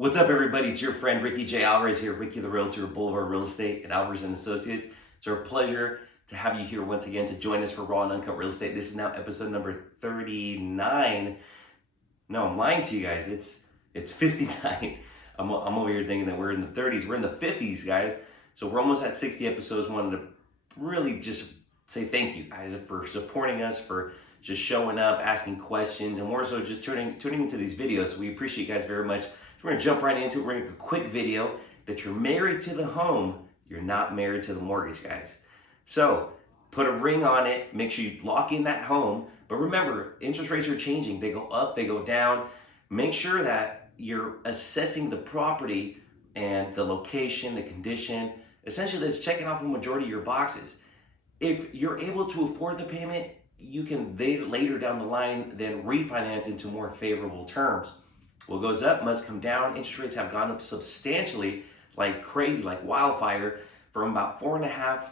What's up, everybody? It's your friend Ricky J. Alvarez here, Ricky the Realtor, 𝘠𝘯𝘁 Real Estate at Alvarez and Associates. It's our pleasure to have you here once again to join us for Raw and Uncut Real Estate. This is now episode number 39. No, I'm lying to you guys. It's 59. I'm over here thinking that we're in the 30s. We're in the 50s, guys. So we're almost at 60 episodes. Wanted to really just say thank you guys for supporting us, for just showing up, asking questions, and more so just tuning into these videos. So we appreciate you guys very much. So we're gonna jump right into it. We're gonna make a quick video that you're married to the home, you're not married to the mortgage, guys. So put a ring on it, make sure you lock in that home. But remember, interest rates are changing. They go up, they go down. Make sure that you're assessing the property and the location, the condition. Essentially, that's checking off a majority of your boxes. If you're able to afford the payment, you can later down the line then refinance into more favorable terms. What goes up must come down. Interest rates have gone up substantially, like crazy, like wildfire, from about 4.5%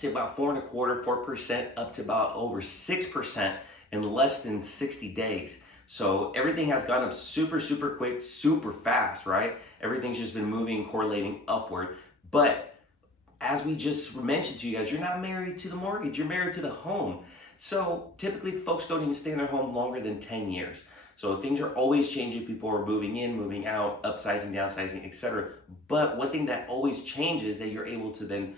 to about 4.25%, 4%, up to about over 6% in less than 60 days. So everything has gone up super, super quick, super fast, right? Everything's just been moving, correlating upward. But as we just mentioned to you guys, you're not married to the mortgage, you're married to the home. So typically folks don't even stay in their home longer than 10 years. So things are always changing. People are moving in, moving out, upsizing, downsizing, etc. But one thing that always changes that you're able to then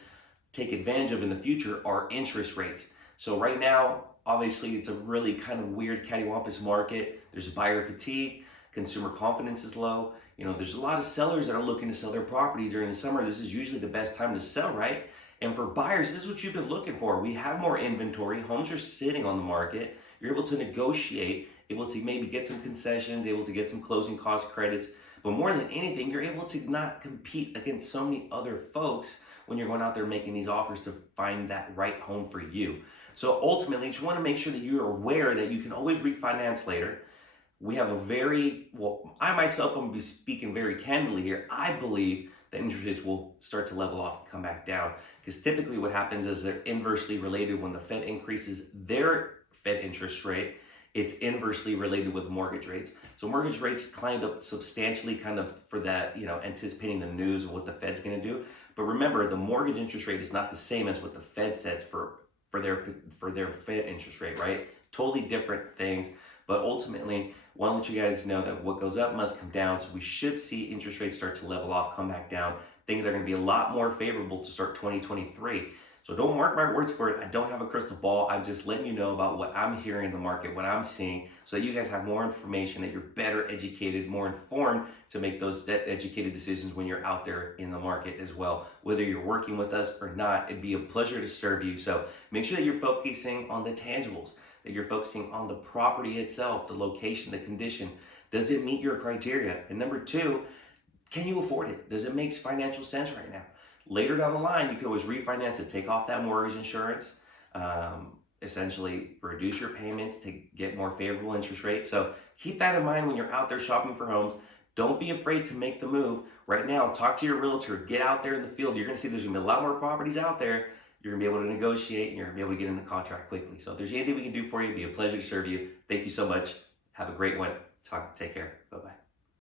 take advantage of in the future are interest rates. So right now, obviously, it's a really kind of weird cattywampus market. There's buyer fatigue, consumer confidence is low. You know, there's a lot of sellers that are looking to sell their property during the summer. This is usually the best time to sell, right? And for buyers, this is what you've been looking for. We have more inventory. Homes are sitting on the market. You're able to negotiate, able to maybe get some concessions, able to get some closing cost credits. But more than anything, you're able to not compete against so many other folks when you're going out there making these offers to find that right home for you. So ultimately, you want to make sure that you're aware that you can always refinance later. We have I myself am going to be speaking very candidly here. I believe that interest rates will start to level off and come back down, because typically what happens is they're inversely related. When the Fed increases their Fed interest rate, it's inversely related with mortgage rates. So mortgage rates climbed up substantially kind of for that, anticipating the news of what the Fed's going to do. But remember, the mortgage interest rate is not the same as what the Fed sets for their Fed interest rate, right? Totally different things. But ultimately, I want to let you guys know that what goes up must come down. So we should see interest rates start to level off, come back down. Things are going to be a lot more favorable to start 2023. So don't mark my words for it. I don't have a crystal ball. I'm just letting you know about what I'm hearing in the market, what I'm seeing, so that you guys have more information, that you're better educated, more informed to make those educated decisions when you're out there in the market as well. Whether you're working with us or not, it'd be a pleasure to serve you. So make sure that you're focusing on the tangibles, that you're focusing on the property itself, the location, the condition. Does it meet your criteria? And number two, can you afford it? Does it make financial sense right now? Later down the line, you can always refinance it, take off that mortgage insurance, essentially reduce your payments to get more favorable interest rates. So keep that in mind when you're out there shopping for homes. Don't be afraid to make the move. Right now, talk to your realtor, get out there in the field. You're gonna see there's gonna be a lot more properties out there. You're gonna be able to negotiate, and you're gonna be able to get in the contract quickly. So if there's anything we can do for you, it'd be a pleasure to serve you. Thank you so much. Have a great one. Take care. Bye-bye.